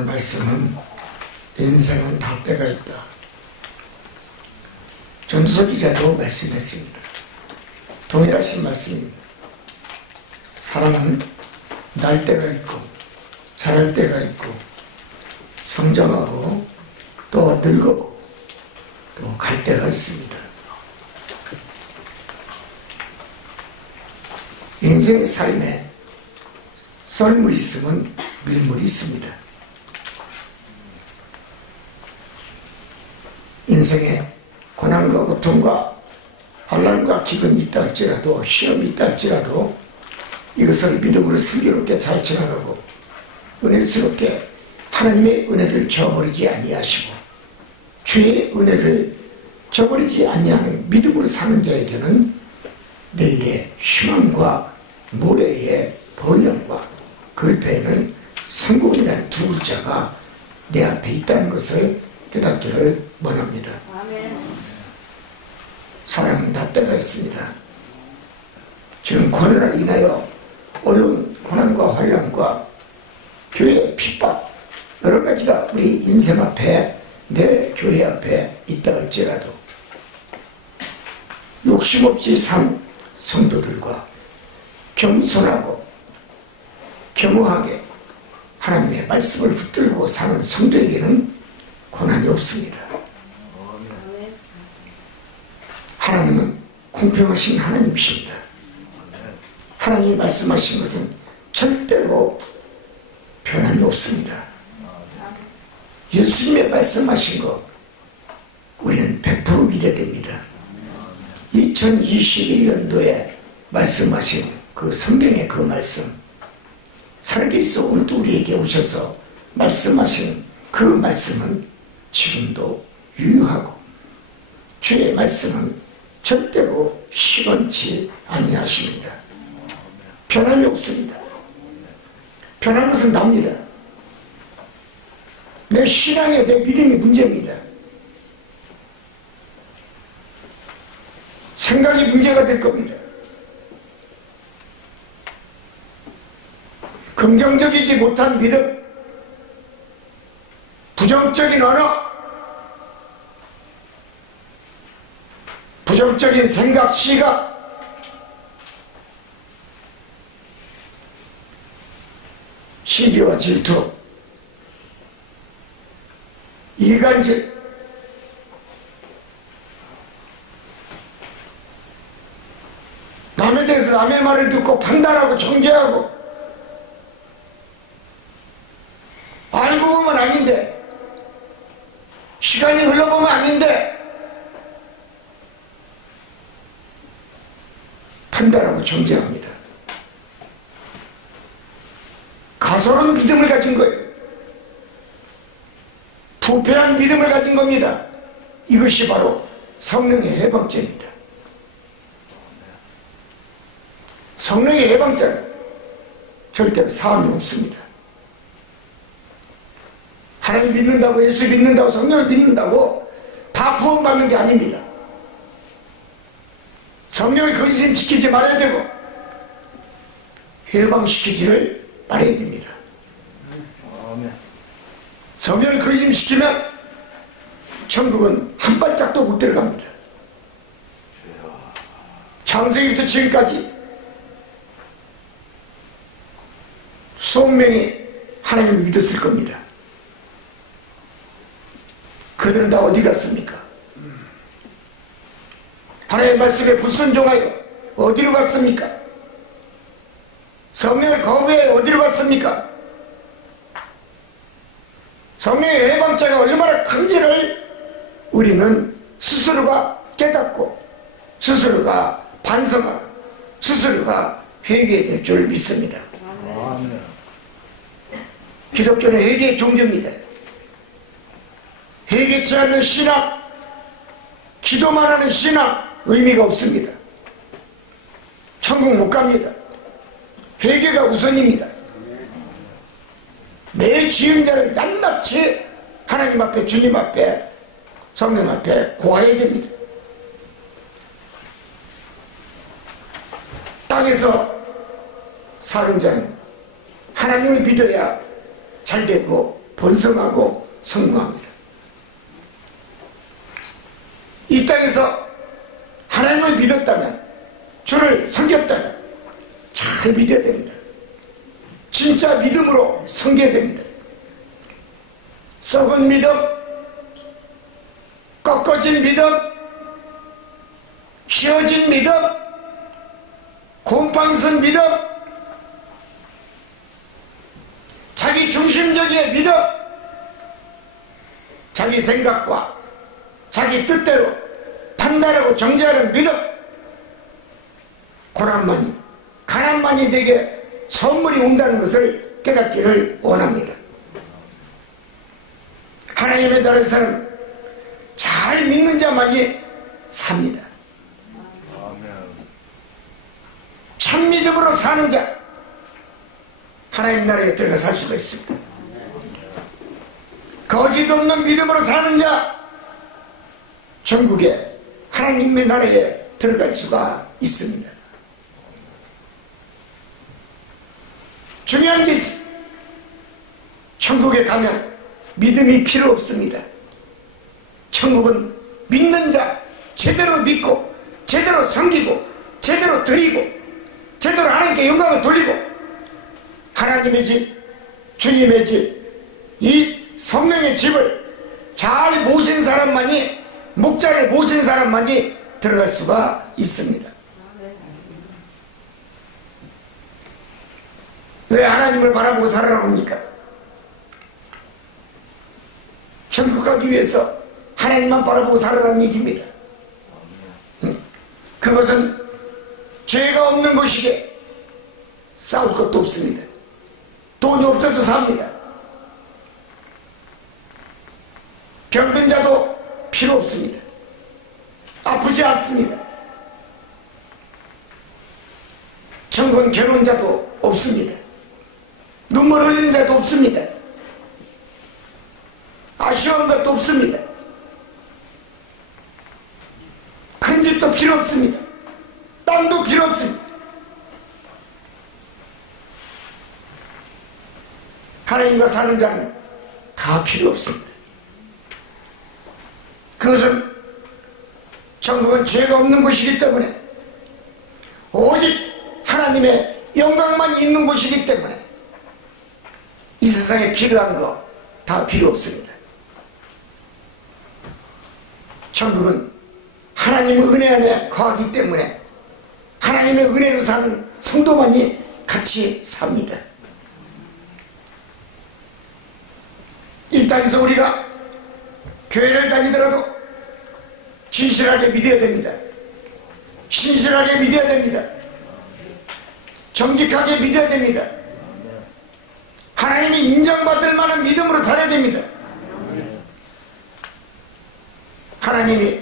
오늘 말씀은 인생은 다 때가 있다. 전도서 기자도 말씀했습니다. 동일하신 말씀입니다. 사람은 날 때가 있고 자랄 때가 있고 성장하고 또 늙고 또 갈 때가 있습니다. 인생의 삶에 썰물이 있으면 밀물이 있습니다. 인생에 고난과 고통과 환난과 기근이 있다 할지라도 시험이 있다 할지라도 이것을 믿음으로 슬기롭게 잘 지나가고 은혜스럽게 하나님의 은혜를 저버리지 아니하시고 주의 은혜를 저버리지 아니하는 믿음으로 사는 자에게는 내일의 희망과 모레의 번영과 그 옆에는 성공이라는 두 글자가 내 앞에 있다는 것을 깨닫기를 원합니다. 아멘. 사람은 다 때가 있습니다. 지금 코로나로 인하여 어려운 고난과 환난과 교회 핍박 여러 가지가 우리 인생 앞에 내 교회 앞에 있다 할지라도 욕심 없이 산 성도들과 겸손하고 겸허하게 하나님의 말씀을 붙들고 사는 성도에게는 고난이 없습니다. 하나님은 공평하신 하나님이십니다. 하나님이 말씀하신 것은 절대로 변함이 없습니다. 예수님의 말씀하신 것 우리는 100% 믿어야 됩니다. 2021년도에 말씀하신 그 성경의 그 말씀 살아계셔 오늘도 우리에게 오셔서 말씀하신 그 말씀은 지금도 유효하고 주의 말씀은 절대로 시건치 아니하십니다. 변함이 없습니다. 변한 것은 납니다. 내 신앙에 내 믿음이 문제입니다. 생각이 문제가 될 겁니다. 긍정적이지 못한 믿음, 부정적인 언어, 부정적인 생각, 시각, 시기와 질투, 이간질, 남에 대해서 남의 말을 듣고 판단하고 정죄하고 알고 보면 아닌데 시간이 흘러보면 아닌데 판단하고 정죄합니다. 가소로운 믿음을 가진 거예요. 부패한 믿음을 가진 겁니다. 이것이 바로 성령의 해방죄입니다. 성령의 해방죄는 절대로 사함이 없습니다. 하나님 믿는다고 예수 믿는다고 성령을 믿는다고 다 구원받는 게 아닙니다. 성령을 거짓시키지 말아야 되고 해방시키지를 말아야 됩니다. 성령을 거짓시키면 천국은 한 발짝도 못 들어갑니다. 창세기부터 지금까지 수억 명이 하나님을 믿었을 겁니다. 그들은 다 어디 갔습니까? 하나님의 말씀에 불순종하여 어디로 갔습니까? 성령을 거부해 어디로 갔습니까? 성령의 해방자가 얼마나 큰지를 우리는 스스로가 깨닫고 스스로가 반성하고 스스로가 회개해야 될 줄 믿습니다. 아멘. 기독교는 회개의 종교입니다. 회개치 않는 신앙, 기도만 하는 신앙 의미가 없습니다. 천국 못 갑니다. 회개가 우선입니다. 내 지은 자를 낱낱이 하나님 앞에 주님 앞에 성령 앞에 고해야 됩니다. 땅에서 사는 자는 하나님을 믿어야 잘되고 번성하고 성공합니다. 이 땅에서 하나님을 믿었다면, 주를 섬겼다면 잘 믿어야 됩니다. 진짜 믿음으로 섬겨야 됩니다. 썩은 믿음, 꺾어진 믿음, 휘어진 믿음, 곰팡이 쓴 믿음, 자기 중심적인 믿음, 자기 생각과 자기 뜻대로 판단하고 정죄하는 믿음, 고난만이, 가난만이 내게 선물이 온다는 것을 깨닫기를 원합니다. 하나님의 나라에서는 잘 믿는 자만이 삽니다. 참 믿음으로 사는 자, 하나님 나라에 들어가 살 수가 있습니다. 거짓 없는 믿음으로 사는 자, 천국에 하나님의 나라에 들어갈 수가 있습니다. 중요한 게 있습니다. 천국에 가면 믿음이 필요 없습니다. 천국은 믿는 자, 제대로 믿고 제대로 섬기고 제대로 드리고 제대로 하나님께 영광을 돌리고 하나님의 집, 주님의 집, 이 성령의 집을 잘 모신 사람만이, 목자를 모신 사람만이 들어갈 수가 있습니다. 왜 하나님을 바라보고 살아라고 합니까? 천국 가기 위해서 하나님만 바라보고 살아라는 얘기입니다. 그것은 죄가 없는 곳이게 싸울 것도 없습니다. 돈이 없어도 삽니다. 병든 자도 필요 없습니다. 아프지 않습니다. 천국은 괴로운 자도 없습니다. 눈물 흘리는 자도 없습니다. 아쉬운 것도 없습니다. 큰 집도 필요 없습니다. 땅도 필요 없습니다. 하나님과 사는 자는 다 필요 없습니다. 그것은 천국은 죄가 없는 곳이기 때문에, 오직 하나님의 영광만 있는 곳이기 때문에 이 세상에 필요한 거 다 필요 없습니다. 천국은 하나님의 은혜 안에 거하기 때문에 하나님의 은혜로 사는 성도만이 같이 삽니다. 이 땅에서 우리가 교회를 다니더라도 진실하게 믿어야 됩니다. 신실하게 믿어야 됩니다. 정직하게 믿어야 됩니다. 하나님이 인정받을 만한 믿음으로 살아야 됩니다. 하나님이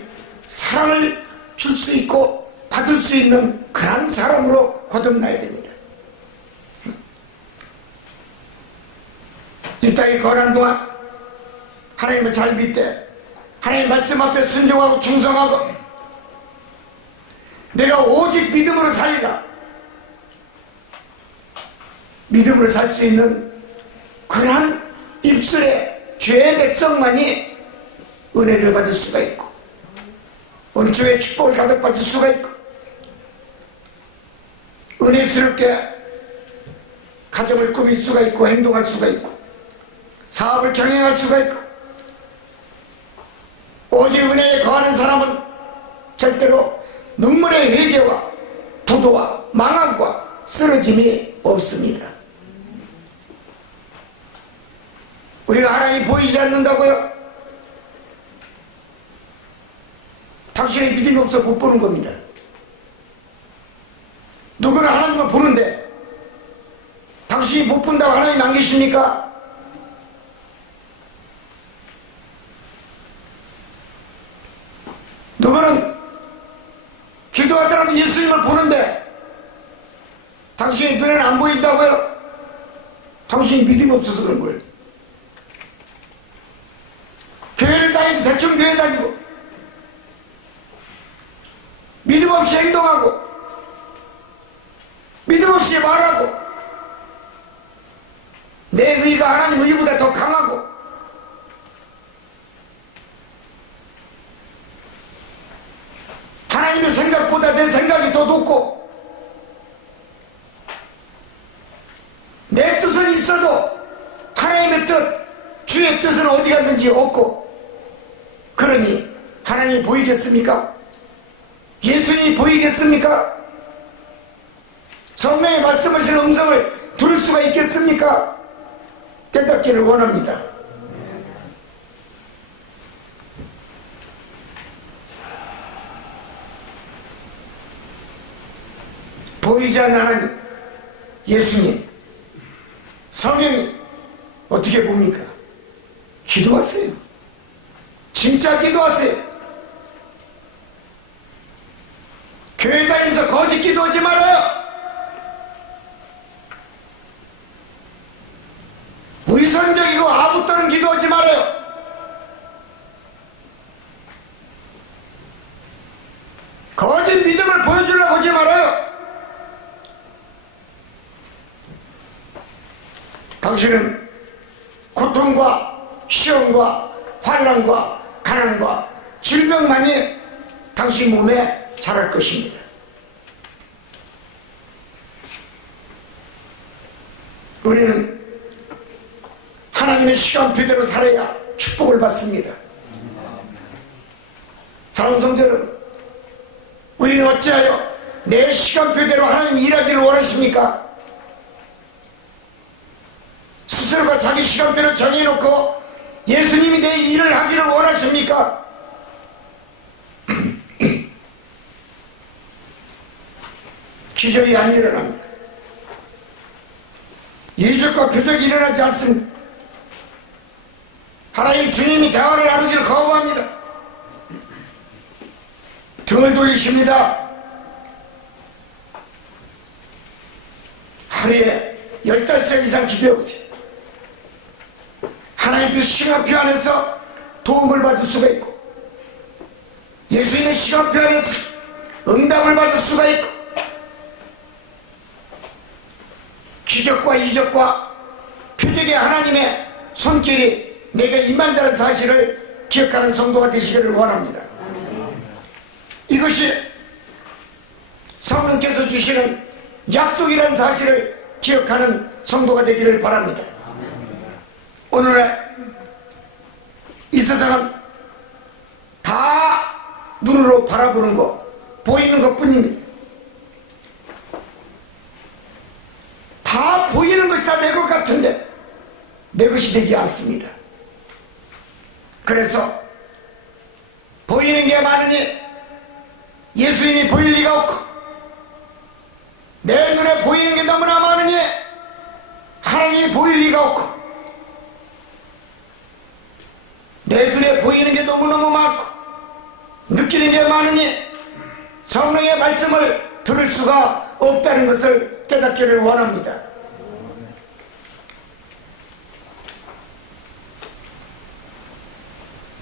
사랑을 줄 수 있고 받을 수 있는 그런 사람으로 거듭나야 됩니다. 이 땅에 거하는 동안 하나님을 잘 믿되 하나님 말씀 앞에 순종하고 충성하고 내가 오직 믿음으로 살리라, 믿음으로 살 수 있는 그러한 입술의 죄의 백성만이 은혜를 받을 수가 있고 은주의 축복을 가득 받을 수가 있고 은혜스럽게 가정을 꾸밀 수가 있고 행동할 수가 있고 사업을 경영할 수가 있고, 오직 은혜에 거하는 사람은 절대로 눈물의 회개와 부도와 망함과 쓰러짐이 없습니다. 우리가 하나님이 보이지 않는다고요? 당신의 믿음이 없어 못 보는 겁니다. 누구나 하나님을 보는데 당신이 못 본다고 하나님 안 계십니까? 누구는 기도하더라도 예수님을 보는데 당신의 눈에는 안 보인다고요? 당신이 믿음이 없어서 그런 거예요. 교회를 다니도 대충 교회 다니고 믿음 없이 행동하고 믿음 없이 말하고 내 의가 하나님 의보다 더 강하고 하나님의 생각보다 내 생각이 더 높고 내 뜻은 있어도 하나님의 뜻, 주의 뜻은 어디 갔는지 없고 그러니 하나님이 보이겠습니까? 예수님이 보이겠습니까? 성령의 말씀하시는 음성을 들을 수가 있겠습니까? 깨닫기를 원합니다. 보이지 않는 하나님, 예수님, 성령님 어떻게 봅니까? 기도하세요. 진짜 기도하세요. 교회 다니면서 거짓 기도하지 말아요. 위선적이고 아부 떠는 기도하지 말아요. 거짓 믿음을 보여주려고 하지 말아요. 당신은 고통과 시험과 환난과 가난과 질병만이 당신 몸에 자랄 것입니다. 우리는 하나님의 시간표대로 살아야 축복을 받습니다. 사랑하는 성도 여러분, 우리는 어찌하여 내 시간표대로 하나님 일하기를 원하십니까? 스스로가 자기 시간표를 정해놓고 예수님이 내 일을 하기를 원하십니까? 기적이 안 일어납니다. 이적과 표적이 일어나지 않습니다. 하나님이 주님이 대화를 나누기를 거부합니다. 등을 돌리십니다. 하루에 15시간 이상 기도해보세요. 하나님의 시간표 안에서 도움을 받을 수가 있고 예수님의 시간표 안에서 응답을 받을 수가 있고 기적과 이적과 표적의 하나님의 손길이 내게 임한다는 사실을 기억하는 성도가 되시기를 원합니다. 이것이 성령께서 주시는 약속이라는 사실을 기억하는 성도가 되기를 바랍니다. 오늘날 이 세상은 다 눈으로 바라보는 것, 보이는 것 뿐입니다. 다 보이는 것이 다 내 것 같은데 내 것이 되지 않습니다. 그래서 보이는 게 많으니 예수님이 보일 리가 없고 내 눈에 보이는 게 너무나 많으니 하나님이 보일 리가 없고 내 눈에 보이는 게 너무너무 많고 느끼는 게 많으니 성령의 말씀을 들을 수가 없다는 것을 깨닫기를 원합니다.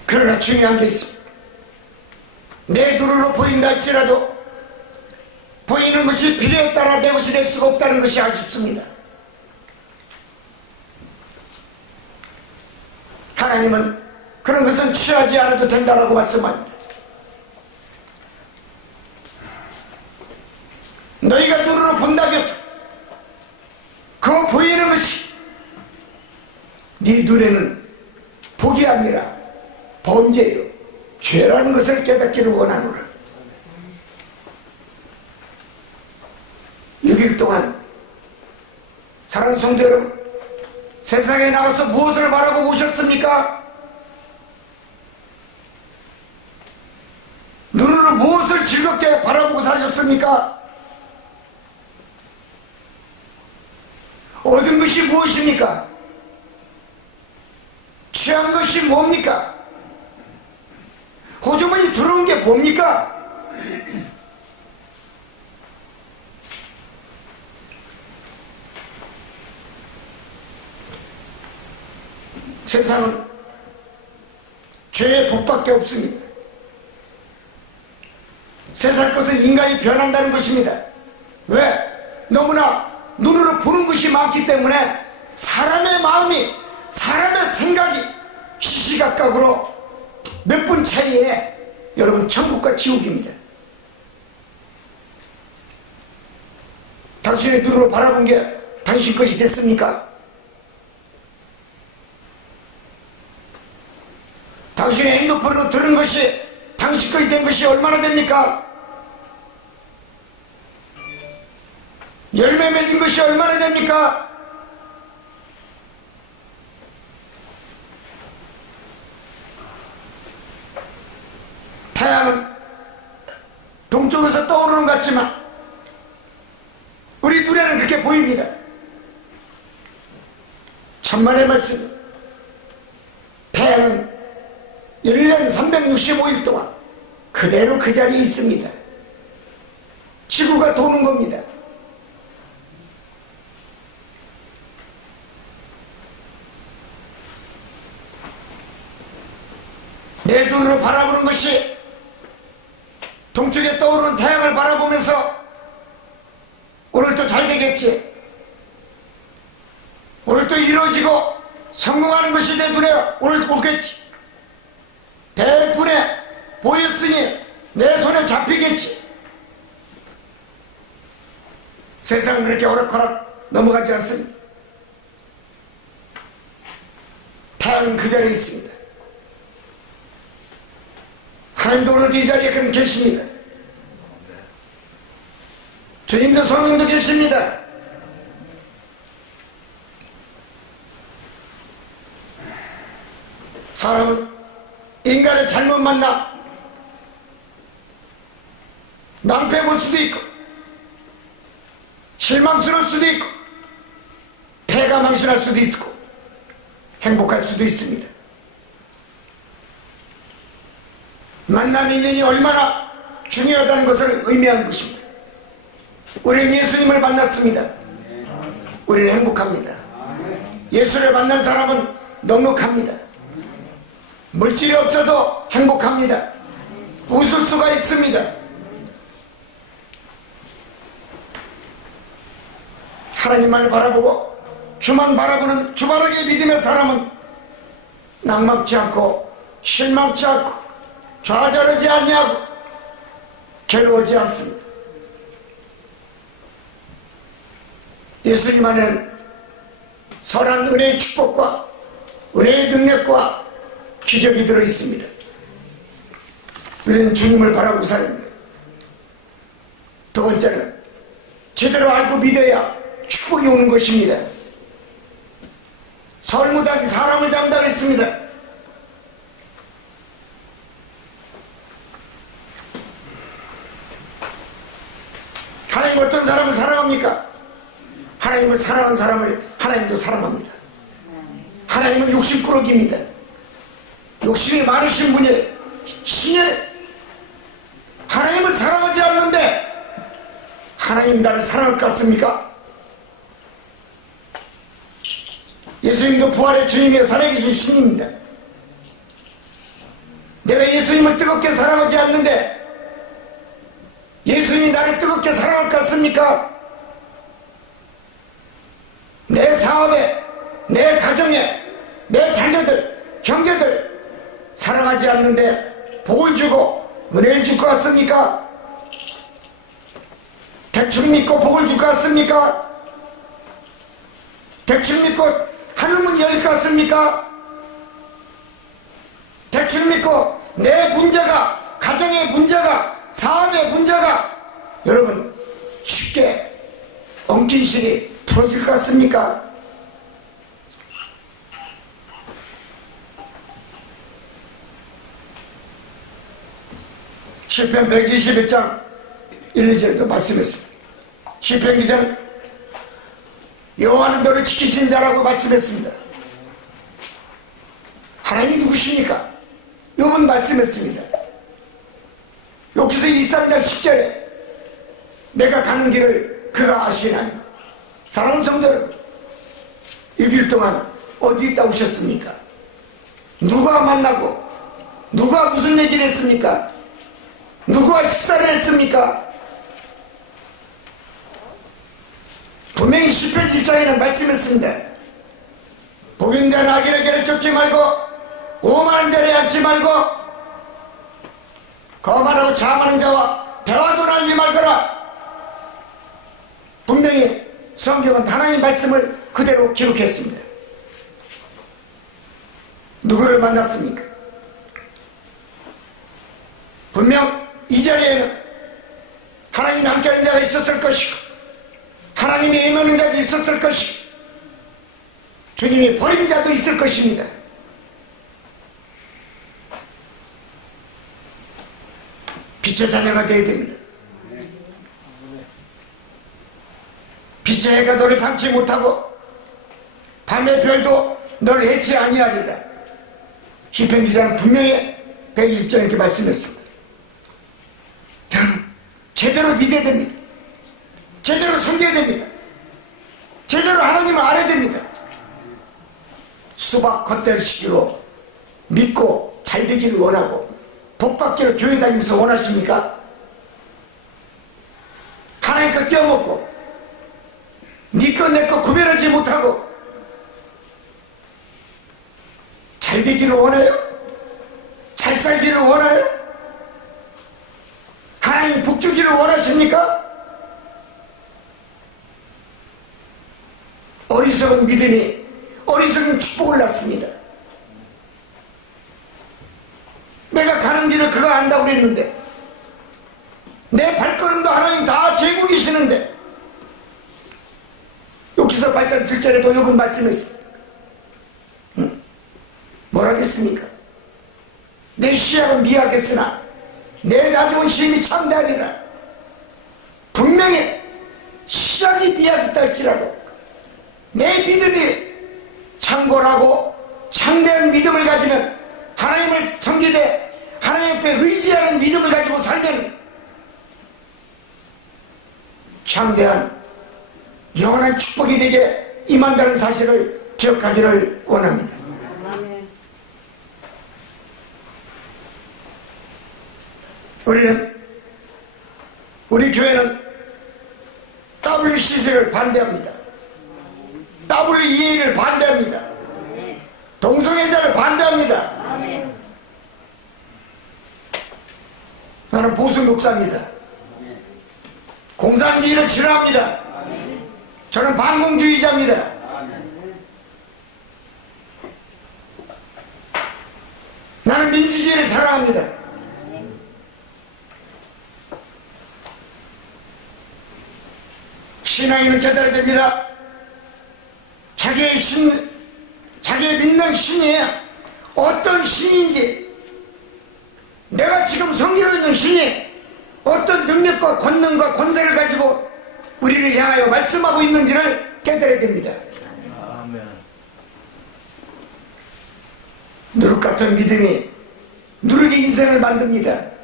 그러나 중요한 게 있습니다. 내 눈으로 보인다 할지라도 보이는 것이 필요에 따라 내 것이 될 수가 없다는 것이 아쉽습니다. 하나님은 그런 것은 취하지 않아도 된다라고 말씀합니다. 너희가 눈으로 본다고 해서 그 보이는 것이 네 눈에는 복이 아니라 범죄요 죄라는 것을 깨닫기를 원하노라. 6일 동안 사랑하는 성도 여러분, 세상에 나와서 무엇을 바라보고 오셨습니까? 눈으로 무엇을 즐겁게 바라보고 사셨습니까? 얻은 것이 무엇입니까? 취한 것이 뭡니까? 호주머니 들어온 게 뭡니까? 세상은 죄의 복밖에 없습니다. 세상 것은 인간이 변한다는 것입니다. 왜? 너무나 눈으로 보는 것이 많기 때문에 사람의 마음 마음이, 사람의 생각이 시시각각으로 몇 분 차이에 여러분 천국과 지옥입니다. 당신의 눈으로 바라본 게 당신 것이 됐습니까? 당신의 핸드폰으로 들은 것이 당신 것이 된 것이 얼마나 됩니까? 열매 맺은 것이 얼마나 됩니까? 태양은 동쪽에서 떠오르는 것 같지만 우리 눈에는 그렇게 보입니다. 천만의 말씀, 태양은 1년 365일 동안 그대로 그 자리에 있습니다. 지구가 도는 겁니다. 내 눈으로 바라보는 것이 동쪽에 떠오르는 태양을 바라보면서 오늘도 잘 되겠지, 오늘도 이루어지고 성공하는 것이 내 눈에 오늘 오겠지, 대분에 보였으니 내 손에 잡히겠지. 세상은 그렇게 오락가락 넘어가지 않습니다. 태양은 그 자리에 있습니다. 하나님도 오늘도 이 자리에 그럼 계십니다. 주님도 성령도 계십니다. 사람은 인간을 잘못 만나 낭패 볼 수도 있고 실망스러울 수도 있고 패가 망신할 수도 있고 행복할 수도 있습니다. 만남 인연이 얼마나 중요하다는 것을 의미하는 것입니다. 우리는 예수님을 만났습니다. 우리는 행복합니다. 예수를 만난 사람은 넉넉합니다. 물질이 없어도 행복합니다. 웃을 수가 있습니다. 하나님만을 바라보고 주만 바라보는 주바라기의 믿음의 사람은 낭망치 않고 실망치 않고 좌절하지 아니하고 괴로워하지 않습니다. 예수님 안에는 선한 은혜의 축복과 은혜의 능력과 기적이 들어있습니다. 우리는 주님을 바라보고 살아갑니다. 두 번째는 제대로 알고 믿어야 축복이 오는 것입니다. 설무당이 사람을 장담했습니다. 하나님 어떤 사람을 사랑합니까? 하나님을 사랑하는 사람을 하나님도 사랑합니다. 하나님은 욕심꾸러기입니다. 욕심이 많으신 분이 신의 하나님을 사랑하지 않는데 하나님 나를 사랑할 것 같습니까? 예수님도 부활의 주님이 살아계신 신입니다. 내가 예수님을 뜨겁게 사랑하지 않는데 예수님이 나를 뜨겁게 사랑할 것 같습니까? 내 사업에, 내 가정에, 내 자녀들, 형제들 사랑하지 않는데 복을 주고 은혜를 줄 것 같습니까? 대충 믿고 복을 줄 것 같습니까? 대충 믿고 하늘문 열 것 같습니까? 대충 믿고 내 문제가, 가정의 문제가, 사업의 문제가 여러분 쉽게 엉킨 실이 풀어질 것 같습니까? 시편 121장 1, 2절에도 말씀했습니다. 시편 기자는 여호와는 너를 지키신 자라고 말씀했습니다. 하나님이 누구십니까? 욥은 말씀했습니다. 욥기서 23장 10절에 내가 가는 길을 그가 아시나니. 사랑하는 성도 여러분, 6일 동안 어디 있다 오셨습니까? 누가 만나고 누가 무슨 얘기를 했습니까? 누구와 식사를 했습니까? 분명히 시편 1장에는 말씀했습니다. 쫓지 말고 오만한 자리에 앉지 말고 거만하고 자만한 자와 대화도 나누지 말거라. 분명히 성경은 하나님의 말씀을 그대로 기록했습니다. 누구를 만났습니까? 분명 이 자리에는 하나님이 함께하는 자가 있었을 것이고 하나님이 임하는 자도 있었을 것이고 주님이 버린 자도 있을 것입니다. 빛의 자녀가 되어야 됩니다. 빛의 해가 너를 삼지 못하고 밤의 별도 너를 해치 아니하리라. 시편 기자는 분명히 120장 이렇게 말씀했습니다. 여러분 제대로 믿어야 됩니다. 제대로 섬겨야 됩니다. 제대로 하나님을 알아야 됩니다. 수박 겉될 시기로 믿고 잘 되기를 원하고 복받기를 교회 다니면서 원하십니까? 하나님 것 떼어먹고 네 것 내 것 구별하지 못하고 잘 되기를 원해요? 잘 살기를 원해요? 하나님 복 주기를 원하십니까? 어리석은 믿음이 어리석은 축복을 낳습니다. 내가 가는 길을 그가 안다고 그랬는데 내 발걸음도 하나님 다 재고 계시는데 욕기서 8장 7절에도 욥은 말씀했습니다. 뭐라겠습니까? 내 시약은 미약했으나 내 나중은 심히 참다하리라. 분명히 시약이 미약했다 할지라도 내 믿음이 창궐하고 창대한 믿음을 가지면 하나님을 섬기되 하나님 앞에 의지하는 믿음을 가지고 살면 창대한 영원한 축복이 되게 임한다는 사실을 기억하기를 원합니다. 우리 교회는 WCC를 반대합니다. WEA를 반대합니다. 동성애자를 반대합니다. 나는 보수 목사입니다. 공산주의를 싫어합니다. 저는 반공주의자입니다. 나는 민주주의를 사랑합니다. 신앙인은 깨달아야 됩니다. 자기의 믿는 신이 어떤 신인지, 내가 지금 섬기고 있는 신이 어떤 능력과 권능과 권세를 가지고 우리를 향하여 말씀하고 있는지를 깨달아야 됩니다. 누룩 같은 믿음이 누룩의 인생을 만듭니다.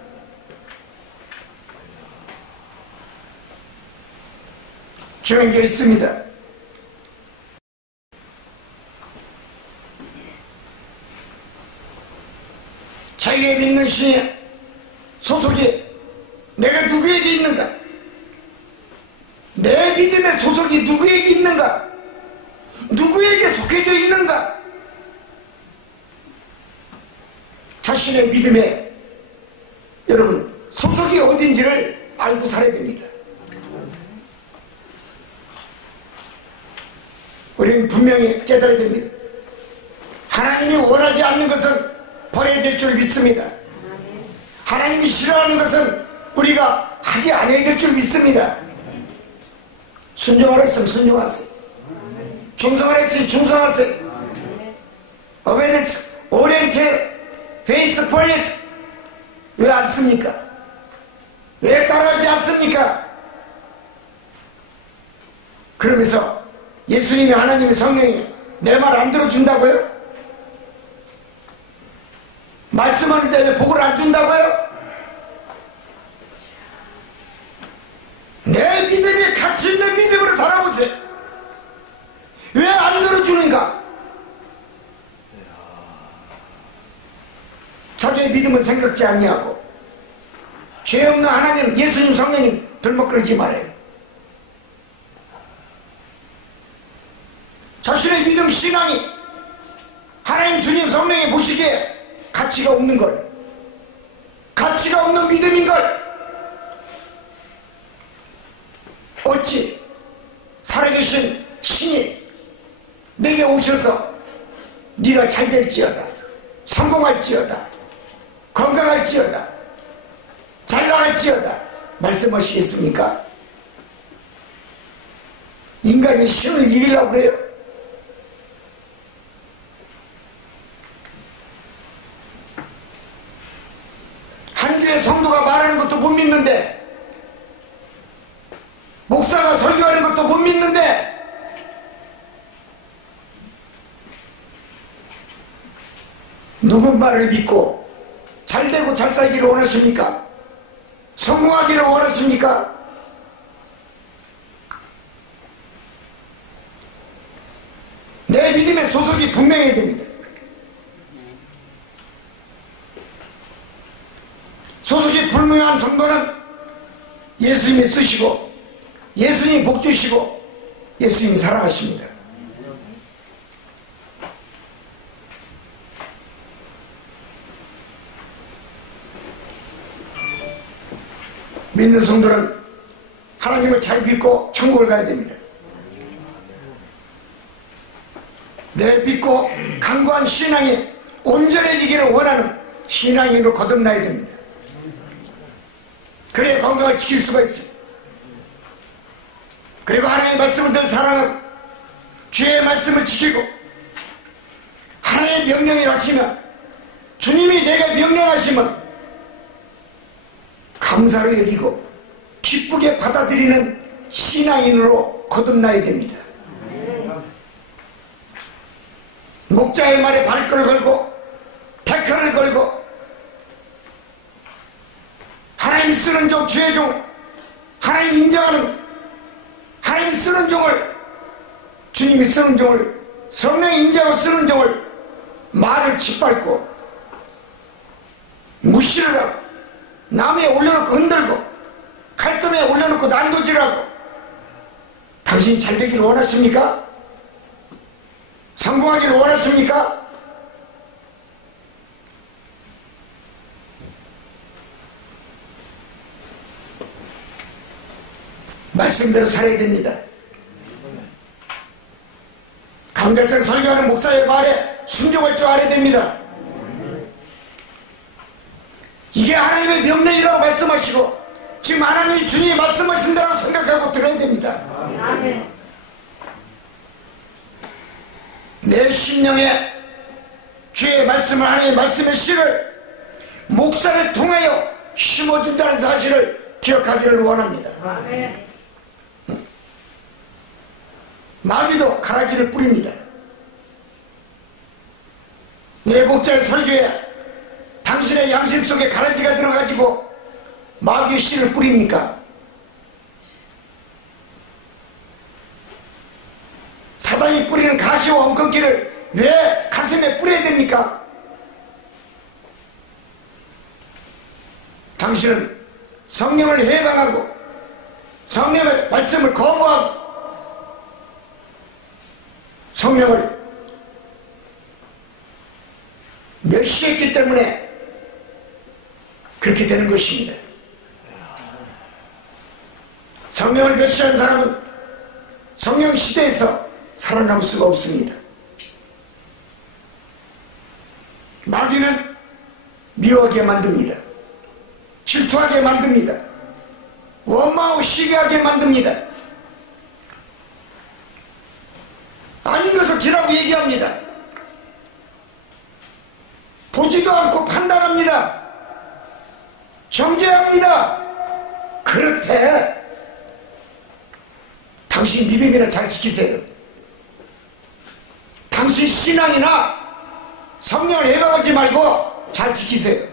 중요한 게 있습니다. 자기가 믿는 신의 소속이 내가 누구에게 있는가? 내 믿음의 소속이 누구에게 있는가? 누구에게 속해져 있는가? 자신의 믿음에 여러분 소속이 어딘지를 알고 살아야 됩니다. 우리는 분명히 깨달아야 됩니다. 하나님이 원하지 않는 것은 버려야 될 줄 믿습니다. 하나님이 싫어하는 것은 우리가 하지 않아야 될 줄 믿습니다. 순종하라 했으면 순종하세요. 충성하라 했으면 충성하세요. 오베데스, 오렌테, 페이스 폴리스 왜 안 씁니까? 왜 따라하지 않습니까? 그러면서 예수님이 하나님의 성령이 내 말 안 들어준다고요? 말씀하는데 왜 복을 안 준다고요? 내 믿음이 가치 있는 믿음으로 살아보세요. 왜 안 들어주는가? 자기의 믿음을 생각지 아니하고 죄 없는 하나님, 예수님, 성령님 들먹거리지 말아요. 자신의 믿음, 신앙이 하나님 주님 성령이 보시기에 가치가 없는 걸, 가치가 없는 믿음인 걸 어찌 살아계신 신이 내게 오셔서 네가 잘 될지어다, 성공할지어다, 건강할지어다, 잘 나갈지어다 말씀하시겠습니까? 인간이 신을 이기려고 그래요? 한 교회 성도가 말하는 것도 못 믿는데, 목사가 설교하는 것도 못 믿는데, 누구 말을 믿고 잘되고 잘 살기를 원하십니까? 성공하기를 원하십니까? 내 믿음의 소속이 분명해야 됩니다. 소속이 불명한 성도는 예수님이 쓰시고, 예수님이 복 주시고, 예수님이 사랑하십니다. 믿는 성도는 하나님을 잘 믿고 천국을 가야 됩니다. 내 믿고 강구한 신앙이 온전해지기를 원하는 신앙인으로 거듭나야 됩니다. 그래야 건강을 지킬 수가 있습니다. 그리고 하나님의 말씀을 늘 사랑하고 주의 말씀을 지키고, 하나님의 명령을 하시면, 주님이 내게 명령하시면 감사를 여기고 기쁘게 받아들이는 신앙인으로 거듭나야 됩니다. 목자의 말에 발걸을 걸고 태클을 걸고 하나님이 쓰는 종, 주의 종, 하나님이 인정하는, 하나님이 쓰는 종을, 주님이 쓰는 종을, 성령이 인정하고 쓰는 종을 말을 짓밟고 무시를 하고 나무에 올려놓고 흔들고 칼도미에 올려놓고 난도질하고, 당신이 잘 되기를 원하십니까? 성공하기를 원하십니까? 말씀대로 살아야 됩니다. 강대상 설교하는 목사의 말에 순종할 줄 알아야 됩니다. 이게 하나님의 명령이라고 말씀하시고, 지금 하나님이 주님이 말씀하신다고 생각하고 들어야 됩니다. 내 심령에 주의 말씀을, 하나님의 말씀의 씨를 목사를 통하여 심어준다는 사실을 기억하기를 원합니다. 마귀도 가라지를 뿌립니다. 내 목자의 설교에 당신의 양심 속에 가라지가 들어가지고 마귀의 씨를 뿌립니까? 사단이 뿌리는 가시와 엉겅퀴를 왜 가슴에 뿌려야 됩니까? 당신은 성령을 해방하고 성령의 말씀을 거부하고 성령을 멸시했기 때문에 그렇게 되는 것입니다. 성령을 멸시한 사람은 성령 시대에서 살아남을 수가 없습니다. 마귀는 미워하게 만듭니다. 질투하게 만듭니다. 원망하고 시기하게 만듭니다. 아닌 것을 지라고 얘기합니다. 보지도 않고 판단합니다. 정죄합니다. 그렇대. 당신 믿음이나 잘 지키세요. 당신 신앙이나 성령을 해방하지 말고 잘 지키세요.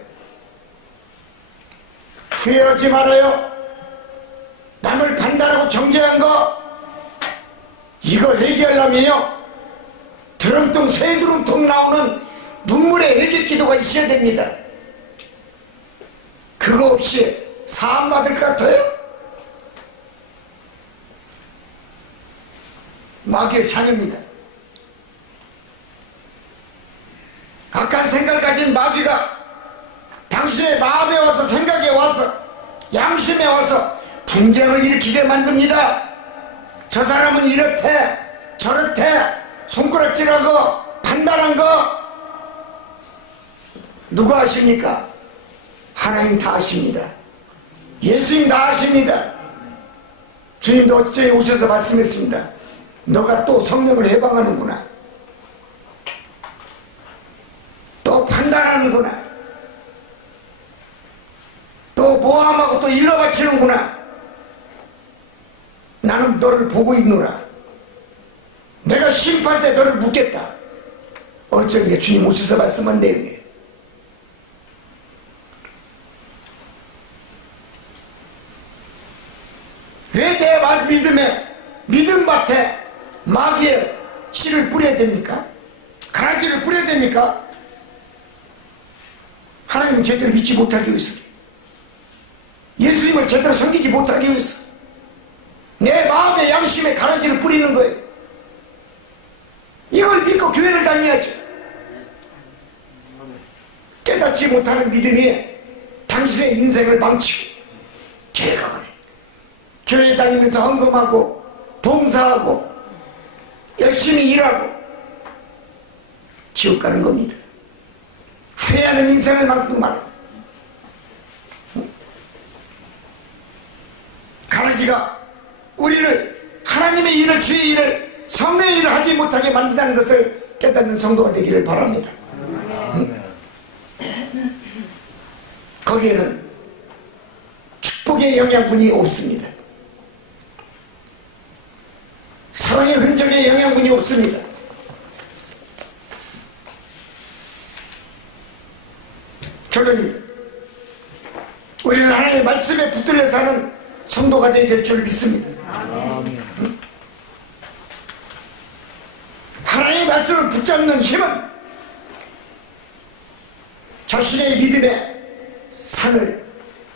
후회하지 말아요. 남을 판단하고 정죄한 거 이거 회개하려면요, 드럼통 쇠드럼통 나오는 눈물의 회개 기도가 있어야 됩니다. 그거 없이 사함 받을 것 같아요? 마귀의 자녀입니다. 악한 생각을 가진 마귀가 당신의 마음에 와서, 생각에 와서, 양심에 와서 분쟁을 일으키게 만듭니다. 저 사람은 이렇대 저렇대 손가락질하고 판단한 거 누가 아십니까? 하나님 다 아십니다. 예수님 다 아십니다. 주님도 어제 오셔서 말씀했습니다. 너가 또 성령을 해방하는구나, 또 판단하는구나, 또 모함하고 또 일러 바치는구나. 나는 너를 보고 있노라. 내가 심판 때 너를 묻겠다. 어쩌게 주님 오셔서 말씀한 내용이에요. 왜 내 믿음밭에 마귀의 씨를 뿌려야 됩니까? 가라지를 뿌려야 됩니까? 하나님을 제대로 믿지 못하기 위해서, 예수님을 제대로 섬기지 못하기 위해서 내 마음의 양심에 가라지를 뿌리는 거예요. 이걸 믿고 교회를 다녀야죠. 깨닫지 못하는 믿음이 당신의 인생을 망치고, 개각을 교회 다니면서 헌금하고 봉사하고 열심히 일하고 지옥 가는 겁니다. 후회하는 인생을 만들고 말이에요. 가라지가 우리를 하나님의 일을, 주의 일을, 성령의 일을 하지 못하게 만든다는 것을 깨닫는 성도가 되기를 바랍니다. 거기에는 축복의 영양분이 없습니다. 사랑의 흔적의 영양분이 없습니다. 결론입니다. 우리는 하나님의 말씀에 붙들려 사는 성도가 되어야 될 줄 믿습니다. 하나님의 말씀을 붙잡는 힘은 자신의 믿음의 산을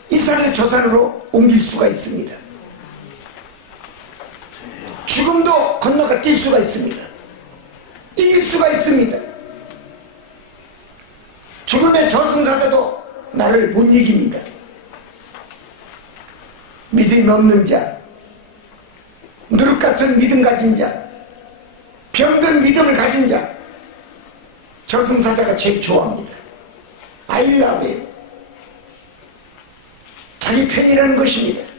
이 산에서 저 산으로 옮길 수가 있습니다. 죽음도 건너가 뛸 수가 있습니다. 이길 수가 있습니다. 죽음의 저승사자도 나를 못 이깁니다. 믿음이 없는 자, 누룩같은 믿음 가진 자, 병든 믿음을 가진 자, 저승사자가 제일 좋아합니다. 아이라브예요. 자기 편이라는 것입니다.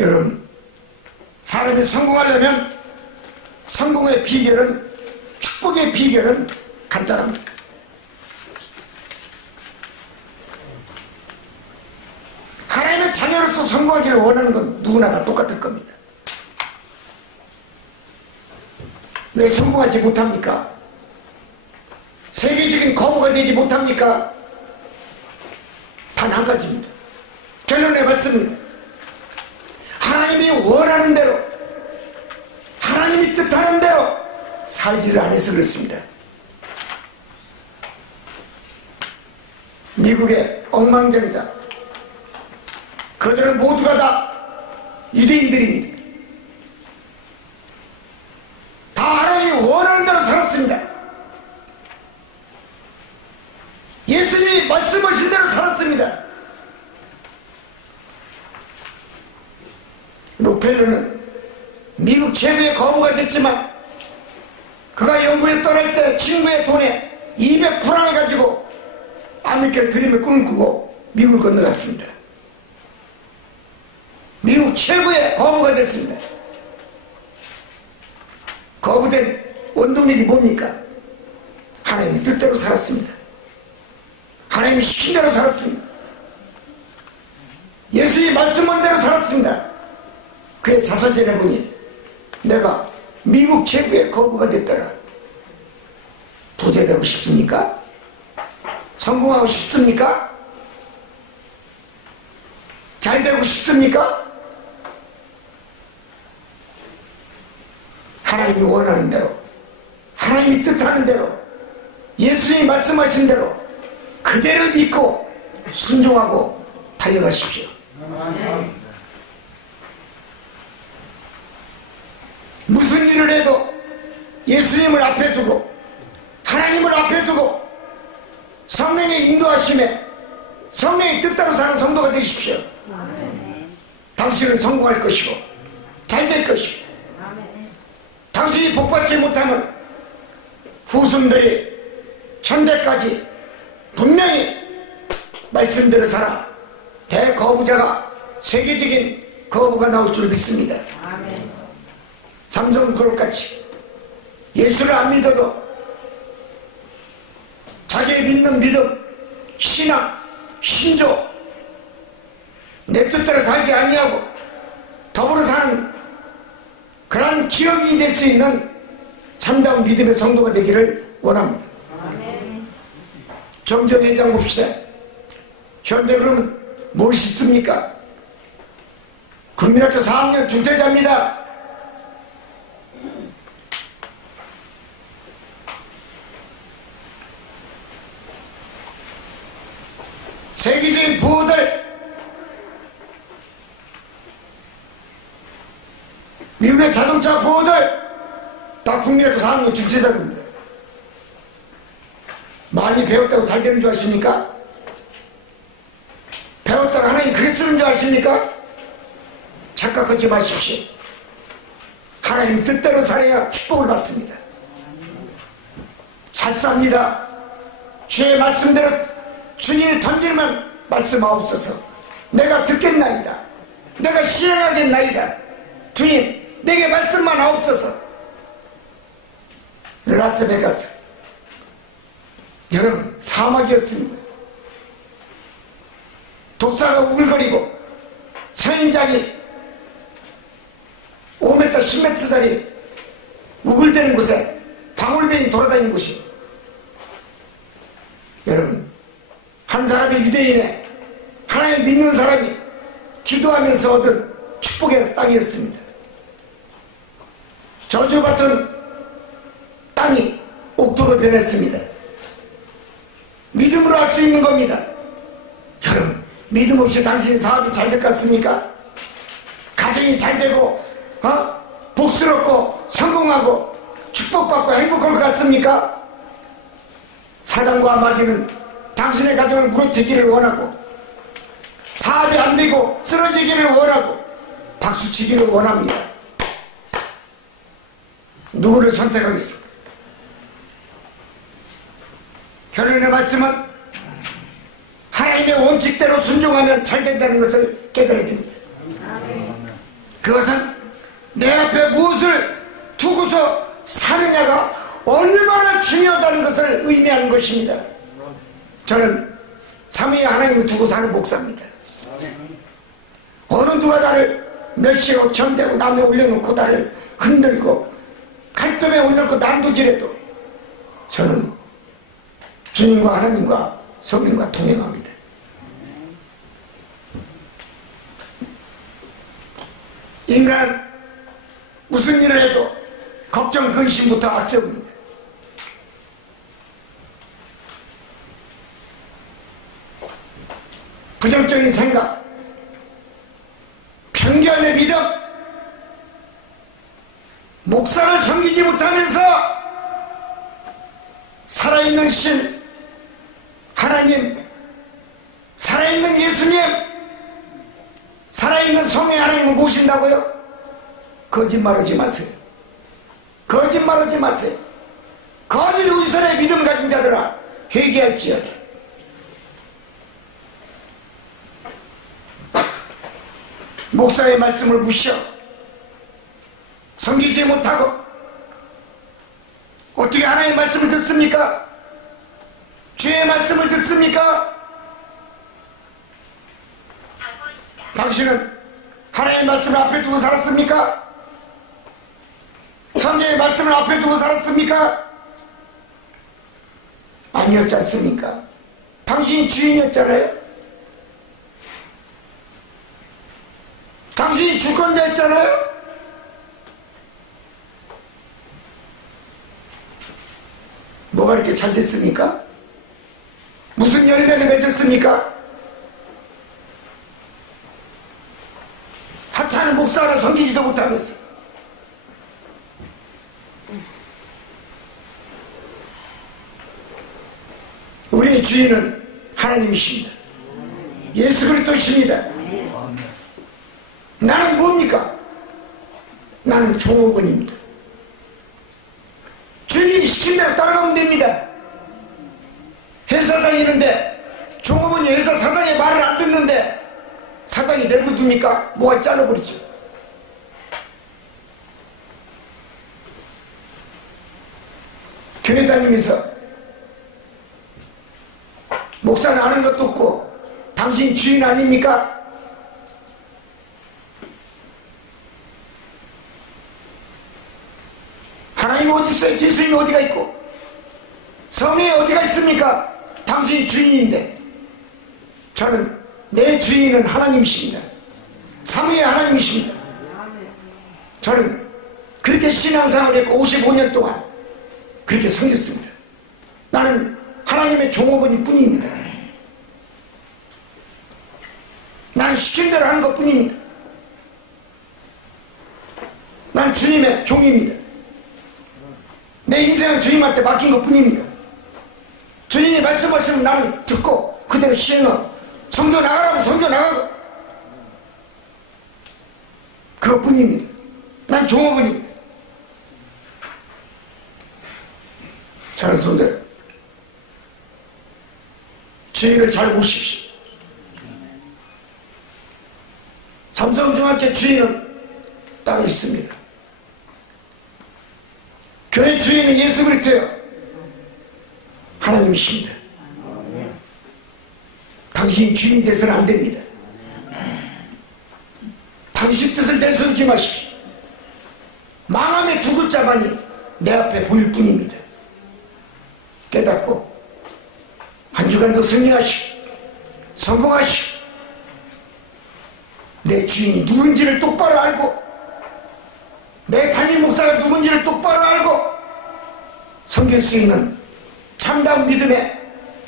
여러분, 사람이 성공하려면 성공의 비결은, 축복의 비결은 간단합니다. 하나님의 자녀로서 성공하기를 원하는 건 누구나 다 똑같을 겁니다. 왜 성공하지 못합니까? 세계적인 거부가 되지 못합니까? 단 한 가지입니다. 결론에 맞습니다. 하나님이 원하는 대로, 하나님이 뜻하는 대로 살지를 않아서 그렇습니다. 미국의 억만장자, 그들은 모두가 다 유대인들입니다. 다 하나님이 원하는 대로 살았습니다. 예수님이 말씀하신 대로 살았습니다. 록펠러는 미국 최고의 거부가 됐지만 그가 영국에 떠날 때 친구의 돈에 200프랑을 가지고 아메리카의 드림을 꿈꾸고 미국을 건너갔습니다. 미국 최고의 거부가 됐습니다. 거부된 원동력이 뭡니까? 하나님의 뜻대로 살았습니다. 하나님이 시킨 대로 살았습니다. 예수의 말씀한 대로 살았습니다. 그의 자서전에 보니 내가 미국 최고의 거부가 됐더라. 부자 되고 싶습니까? 성공하고 싶습니까? 잘 되고 싶습니까? 하나님이 원하는 대로, 하나님이 뜻하는 대로, 예수님이 말씀하신 대로 그대로 믿고 순종하고 달려가십시오. 무슨 일을 해도 예수님을 앞에 두고 하나님을 앞에 두고 성령의 인도하심에 성령의 뜻대로 사는 성도가 되십시오. 당신은 성공할 것이고 잘 될 것이고, 당신이 복받지 못하면 후손들이 현대까지 분명히 말씀대로 살아 대거부자가 세계적인 거부가 나올 줄 믿습니다. 삼성그룹같이 예수를 안 믿어도 자기의 믿는 믿음, 신앙, 신조, 내 뜻대로 살지 아니하고 더불어 사는 그러한 기업이 될 수 있는 참다운 믿음의 성도가 되기를 원합니다. 정전회장 봅시다. 현재 그러면 무엇이 있습니까? 국민학교 4학년 중퇴자입니다. 세계적인 부호들, 미국의 자동차 부호들 다 국민학교 4학년 중퇴자입니다. 많이 배웠다고 잘 되는 줄 아십니까? 배웠다고 하나님 그래 쓰는 줄 아십니까? 착각하지 마십시오. 하나님 뜻대로 살아야 축복을 받습니다. 잘 삽니다. 주의 말씀대로 주님이 던지면 말씀하옵소서. 내가 듣겠나이다. 내가 시행하겠나이다. 주님 내게 말씀만 하옵소서. 라스베가스 여러분 사막이었습니다. 독사가 우글거리고 선인장이 5m 10m짜리 우글대는 곳에 방울뱀이 돌아다니는 곳이에요. 여러분 한 사람이 유대인의 하나님 믿는 사람이 기도하면서 얻은 축복의 땅이었습니다. 저주받은 땅이 옥토로 변했습니다. 믿음으로 할 수 있는 겁니다. 여러분 믿음 없이 당신 사업이 잘 될 것 같습니까? 가정이 잘 되고 복스럽고 성공하고 축복받고 행복할 것 같습니까? 사단과 마귀는 당신의 가정을 무너뜨리기를 원하고 사업이 안 되고 쓰러지기를 원하고 박수치기를 원합니다. 누구를 선택하겠습니까? 결론의 말씀은 하나님의 원칙대로 순종하면 잘 된다는 것을 깨달아야 됩니다. 그것은 내 앞에 무엇을 두고서 사느냐가 얼마나 중요하다는 것을 의미하는 것입니다. 저는 삼위의 하나님을 두고 사는 목사입니다. 어느 누가 나를 멸시하고 점대고 남에 올려놓고 나를 흔들고 칼덤에 올려놓고 난도질해도 저는 주님과 하나님과 성령과 동행합니다. 인간은 무슨 일을 해도 걱정, 근심부터 앞세웁니다. 부정적인 생각, 편견의 믿음, 목사를 섬기지 못하면서 살아있는 신, 하나님, 살아있는 예수님, 살아있는 성의 하나님을 모신다고요? 거짓말하지 마세요. 거짓말하지 마세요. 거짓 의선의 믿음 가진 자들아 회개할지어다. 목사의 말씀을 무시하고 섬기지 못하고 어떻게 하나님의 말씀을 듣습니까? 주의 말씀을 듣습니까? 당신은 하나님의 말씀을 앞에 두고 살았습니까? 성경의 말씀을 앞에 두고 살았습니까? 아니었지 않습니까? 당신이 주인이었잖아요. 당신이 주권자였잖아요. 뭐가 이렇게 잘 됐습니까? 무슨 열매를 맺었습니까? 목사 하나 섬기지도 못하면서. 우리의 주인은 하나님이십니다. 예수 그리스도이십니다. 나는 뭡니까? 나는 종업원입니다. 주인이 시킨 대로 따라가면 됩니다. 회사 다니는데 종업원이 회사 사장의 말을 안 듣는데 사장이 내버려둡니까? 뭐가 잘라버리죠. 교회 다니면서 목사는 아는 것도 없고 당신 주인 아닙니까? 하나님 어디 있어요? 예수님이 어디가 있고 성령이 어디가 있습니까? 당신이 주인인데. 저는 내 주인은 하나님이십니다. 삼위의 하나님이십니다. 저는 그렇게 신앙생활을 했고 55년 동안 그렇게 섬겼습니다. 나는 하나님의 종업원일 뿐입니다. 난 시킨 대로 하는 것 뿐입니다. 난 주님의 종입니다. 내 인생은 주님한테 맡긴 것 뿐입니다. 주님이 말씀하시면 나는 듣고 그대로 시행하고 성교 나가라고 성교 나가고 그것 뿐입니다. 난 종업원입니다. 사랑하는 성도들, 주인을 잘 보십시오. 삼성중학교 주인은 따로 있습니다. 교회 주인은 예수 그리스도예요. 하나님이십니다. 당신이 주인 돼서는 안 됩니다. 당신 뜻을 내세우지 마십시오. 망함의 두 글자만이 내 앞에 보일 뿐입니다. 깨닫고 한 주간도 승리하시고 성공하시고 내 주인이 누군지를 똑바로 알고 내 담임 목사가 누군지를 똑바로 알고 섬길 수 있는 참다운 믿음의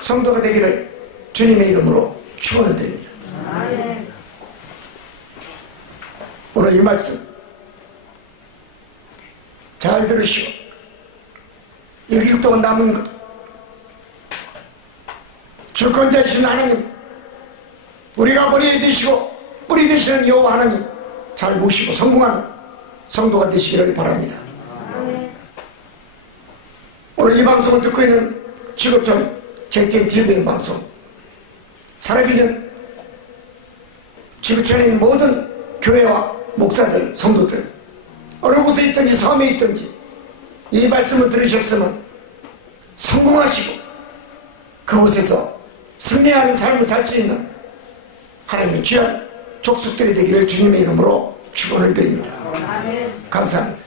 성도가 되기를 주님의 이름으로 축원을 드립니다. 오늘 이 말씀 잘 들으시고 여기 동안 남은 것 주권자이신 하나님, 우리가 머리 되시고 뿌리 되시는 여호와 하나님 잘 모시고 성공하는 성도가 되시기를 바랍니다. 오늘 이 방송을 듣고 있는 지구촌 JTBN 방송, 살아기 전 지구촌에 있는 모든 교회와 목사들, 성도들, 어느 곳에 있든지 섬에 있든지 이 말씀을 들으셨으면 성공하시고 그곳에서 승리하는 삶을 살 수 있는 하나님의 귀한 족속들이 되기를 주님의 이름으로 축원을 드립니다. 감사합니다.